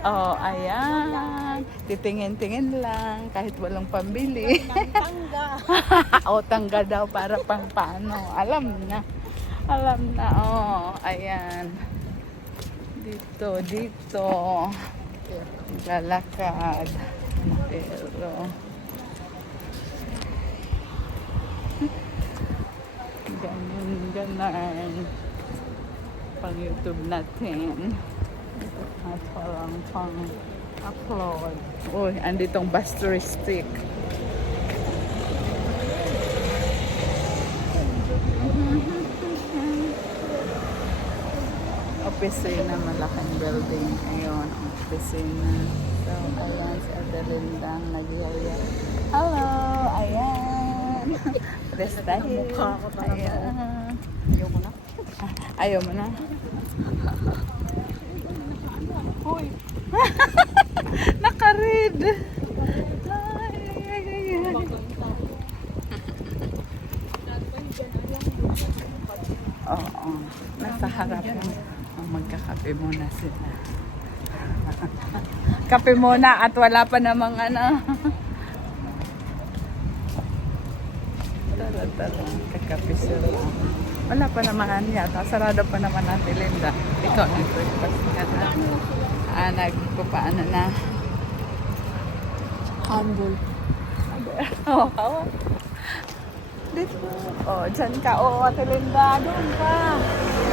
Oh, ayan. Titingin-tingin lang kahit walang pambili. Tangga. o tangga daw para pang paano. Alam na. Alam na. Oh, ayan. Dito, dito. Lalakad. Pero... Ganyan, ganyan. Pang YouTube natin. At walang pang upload. Uy, anditong bus touristic. Opisina, malaking building. Ayun, opisina. So, ayan, si Adelindang nagyaya. Hello! Ayan! Talaga. Ayan. Ayoko na. Ayaw mo na? Hoy! Naka-red! Ay, ay, ay, ay. Oo. Nasa harap mo. Oh, magkakape muna sila. Kape muna at wala pa namang ano. Tara, tara. Kakape sila. Wala pa naman yata. Sarado pa naman ang Linda. Ikaw nag-breakfast ka na. Ah, nagpapaano na. Humble. Oo, oh, Dito. Oh, dyan ka. Oh, Ate Linda. Doon ka.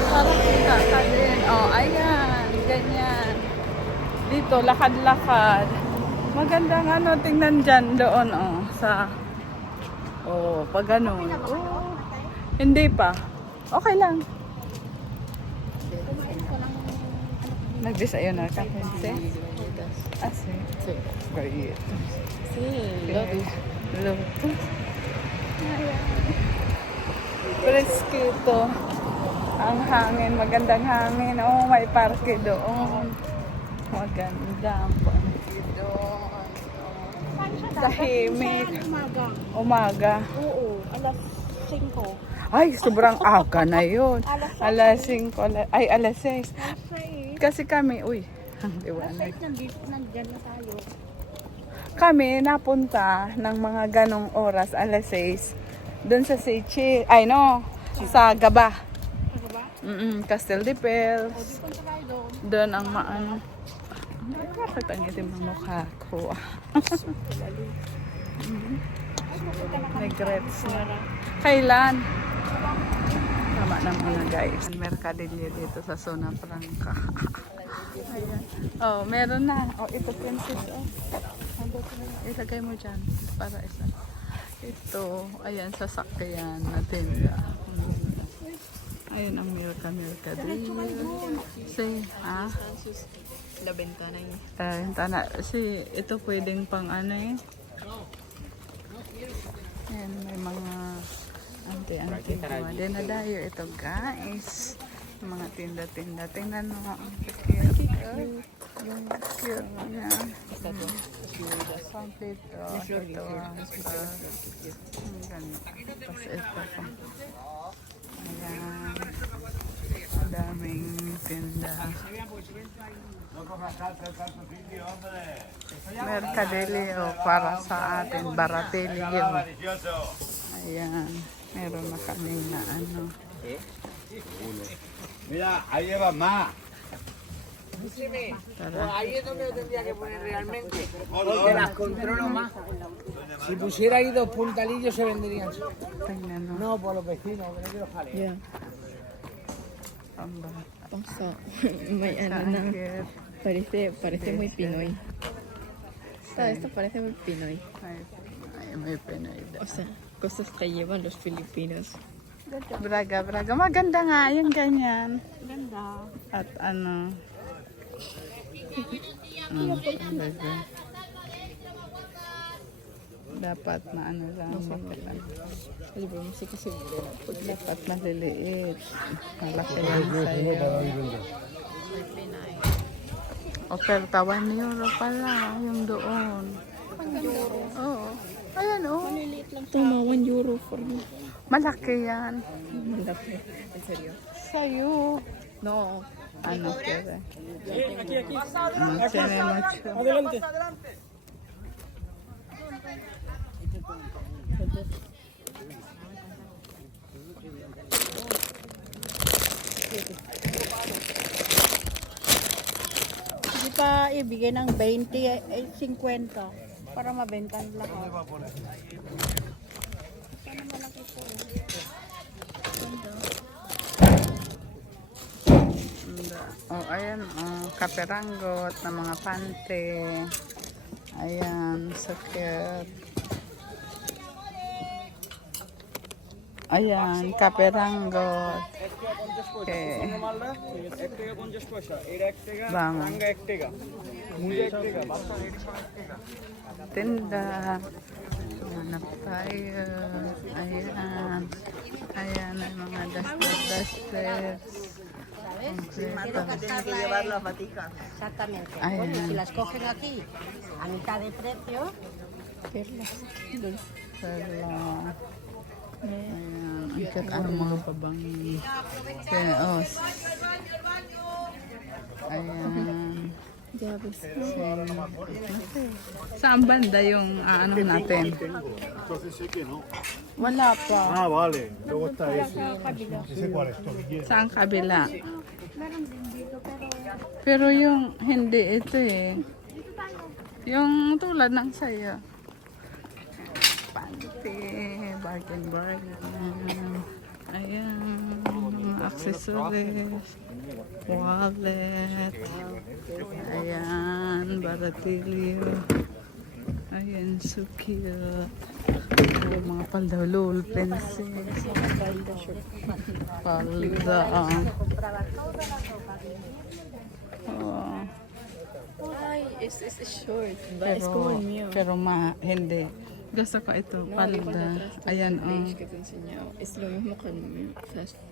Parang kita ka din. Oh, ayan. Ganyan. Dito, lakad-lakad. Magandang ano, tingnan dyan doon, oh, sa... Oh, pag ganun. Oh, hindi pa. Okay lang. Nag-desayunar ka, Pense? Ah, si. Great. Sí, Lotus. Lotus. Presko ito. Ang hangin, magandang hangin. Oh, may parke doon. Maganda ang parke doon. Tahimik. Umaga. Umaga. Oo, alas 5. Ay, sobrang aga na yun. Alas 5, ala- ay alas 6. Alas 6. Kasi kami, uy, liwanag. 6 nandito, nandyan na tayo. Kami napunta ng mga ganong oras, alas 6, doon sa Seychelles, ay no, sa Gaba. Ano ba? Mm Castel de Pels. Doon. Ang maano. Bakit ang itim ang mukha ko? Regrets na. Kailan? Tama na mga guys. Mercadillo dito sa Zona Franca. Ayan. Oh, meron na. Oh, ito pencil. Oh. Na. Ilagay mo dyan. Para isa. Ito. Ayan, sasakyan natin. Ayun ang Milka Mercadillo. Say, ha? La ventana yun. Eh, tana, si ito pwedeng pang ano eh. Anti-anti mga dinadayo ito guys. Mga tinda-tinda. Tingnan mo ang cute. Yung cute niya. Complete. Oh, ito. Ang ganda. Tapos ito pa. Ayan. Ang daming tinda. Mercadelio para sa atin, Baratelio. Ayan, meron na kami na ano. Mira, ahí lleva más. Ahí es donde lo tendría que poner realmente, porque las controlo más. Si pusiera ahí dos puntalillos se venderían. Mo. No, por los vecinos, que no quiero jaleo. Yeah. Ang bata. Pasa. May ano na. Ang cute. Parece, parece muy Pinoy. Todo esto parece muy Pinoy. May Pinoy. O sea, cosas que llevan los filipinos. Braga, braga. Maganda nga yung ganyan. Ganda. At ano. Mm, braga. Dapat na ano lang. música seguro. Dapat maliliit. Malaki lang sa'yo. Oferta 1 euro pala yung doon. 1 euro for me. Malaki yan. Malaki. En serio. Sa'yo. No. Ano siya mm, Aquí, aquí. No tiene mucho. Adelante. Kita ibigay ng 20, 50 eh, para mabenta nila. Oh, ayan, oh, kaperanggot na mga pante. Ayan, cute. Ayan, kaperanggot. Okay. Vamos. Tinda. Hanap tayo. Ayan. Ayan, ang mga duster-dusters. Kompleto. Tienen que llevar las batijas. Exactamente. Ay, Oye, ay. si las cogen aquí a mitad de precio, Perlas. Pero, ayan, ang cute ang mga pabangi. Kaya, oh. Ayan. Grabe. Saan banda yung ah, ano natin? Wala pa. Ah, vale. Luego está ese. ¿Ese cuál es? Tornillero. Saan kabila? Pero yung hindi ito eh. Yung tulad ng sayo. Panty, bargain bargain. Ayan, mga accessories. Wallet. Ayan, baratilyo. Ayan, so cute. Ayan, mga paldalol, pencil. Palda. Oh. Ay, es, es, es short. Ba? Pero, es como el mío. pero ma, hindi. Gusto ko ito, No, palda. Ayan, oh. enseñaba? Es lo mismo con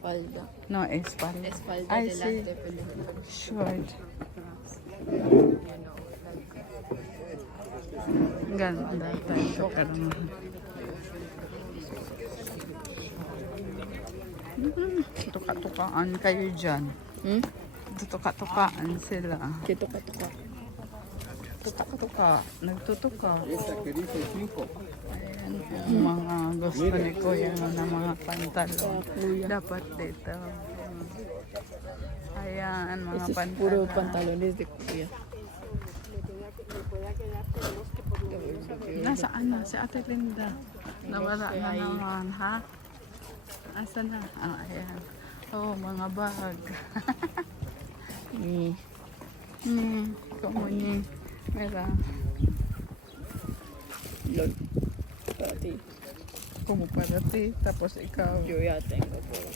falda. No, es palda. Es Ay, delante, sí. pero Short. Ganda tayo. Pero, Hmm, tuka-tukaan kayo dyan. Hmm? Tutuka-tukaan sila. Kito ka to ka. Tutuka-tuka. Nagtutuka. Ayan, ang mga gusto ni Kuya na mga pantalon. Dapat dito. Ayan, mga pantalon. puro pantalones de kuya. Nasaan na si Ate Linda? Nawala na naman, ha? Asa na? Ah, ayan. Oh, mga bag. Ni. Hmm, como ni. Mira, Lol. Para ti. como para ti. Tapos ikaw. Yo ya tengo todo.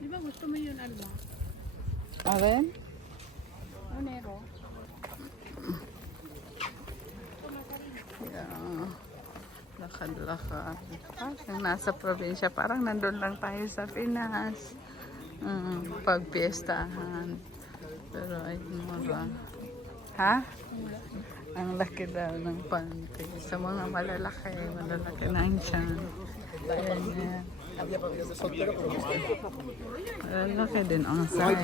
Di ba gusto mo yun, Alma? Aren? Onero. Yeah. Lakad-lakad. Parang nasa probinsya. Parang nandun lang tayo sa Pinas. Mm, pagpiestahan. Pero ay mura. Ha? Ang laki daw ng panty. Sa mga malalaki, malalaki na ang tiyan. Ayan yan. Malalaki din ang size.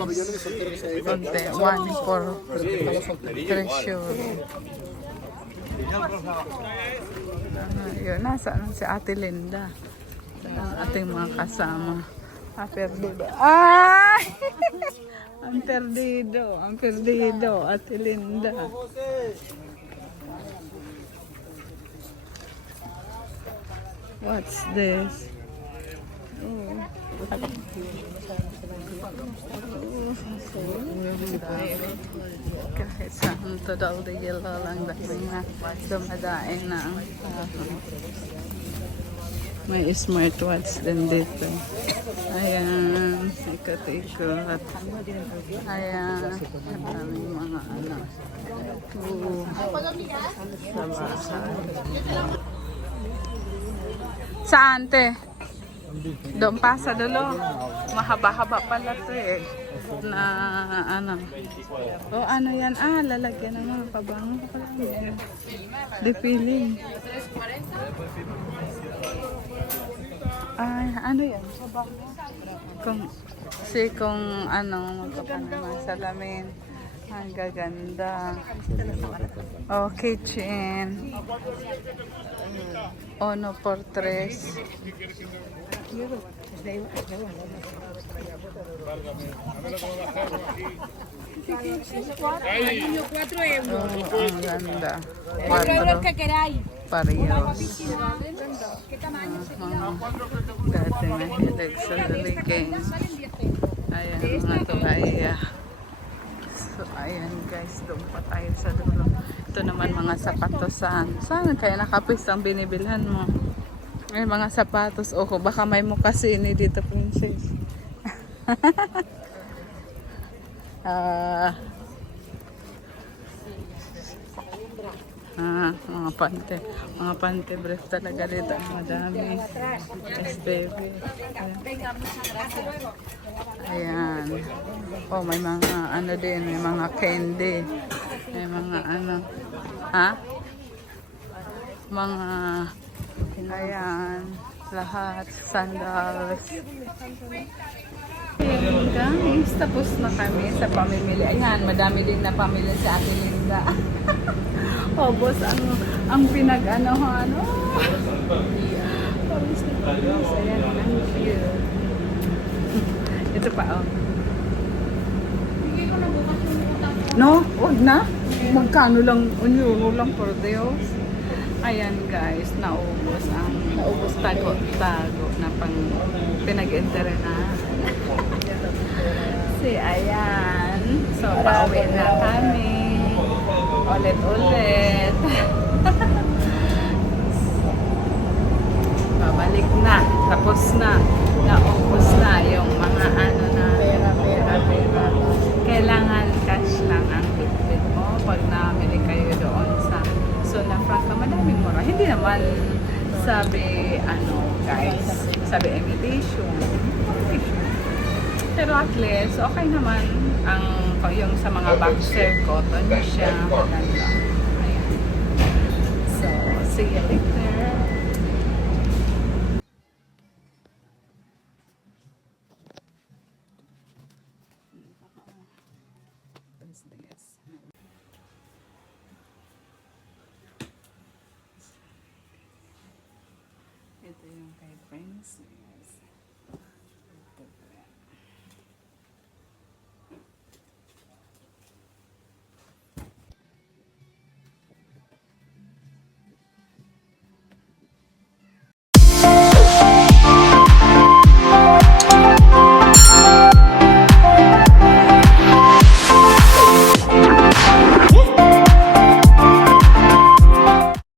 Konti. One for treasure. Ah, yun, nasaan si Ate Linda? Ang ating mga kasama. Ah, perdido. Ay! ang perdido, ang perdido, Ate Linda. What's this? May smartwatch din dito. Ayan, ikot-ikot. Ayan, ang daming mga ano. Sa bahay. Saan, te? Doon pa sa dulo. Mahaba-haba pala to eh. Na ano. O ano yan? Ah, lalagyan ng mga pabango pa lang. feeling. Ay, ano yan? Kung, si kung ano, magpapanama salamin. Ang gaganda. Oh, kitchen. Ono por tres. Oh, ang ganda. Cuatro. que queráis. Dati mahilig sa daliging. Ayan, mga tuwaya. So, ayan guys, doon pa tayo sa dulo. Ito naman mga sapatosan. Saan kaya nakapis ang binibilhan mo? Ay, mga sapatos. Oh, baka may mukasini dito, princess. Ah... Ah, mga pante. Mga pante brief talaga dito. Madami. SPB. Ayan. Oh, may mga ano din. May mga candy. May mga ano. Ha? Mga ayan. Lahat. Sandals. Ayan guys, tapos na kami sa pamimili. Ayan, madami din na pamili sa atin Linda. oh, boss, ang, ang pinag-anohan. Oh. Pawis na pawis. Ayan, thank you. Ito pa, oh. No, wag na. Magkano lang, unyuro lang por Dios. Ayan guys, naubos ang naubos tago-tago na pang pinag-enter na. si ayan. So, pauwi na kami. Ulit-ulit. Babalik na. Tapos na. Naubos na yung mga ano na pera, pera, pera. Kailangan cash lang ang bitbit mo pag namili kayo doon sa Zona Franca. Madaming mura. Hindi naman sabi, ano, guys, sabi imitation. Pero at least, okay naman ang yung sa mga boxer cotton siya. Maganda. Ayan. So, see you later.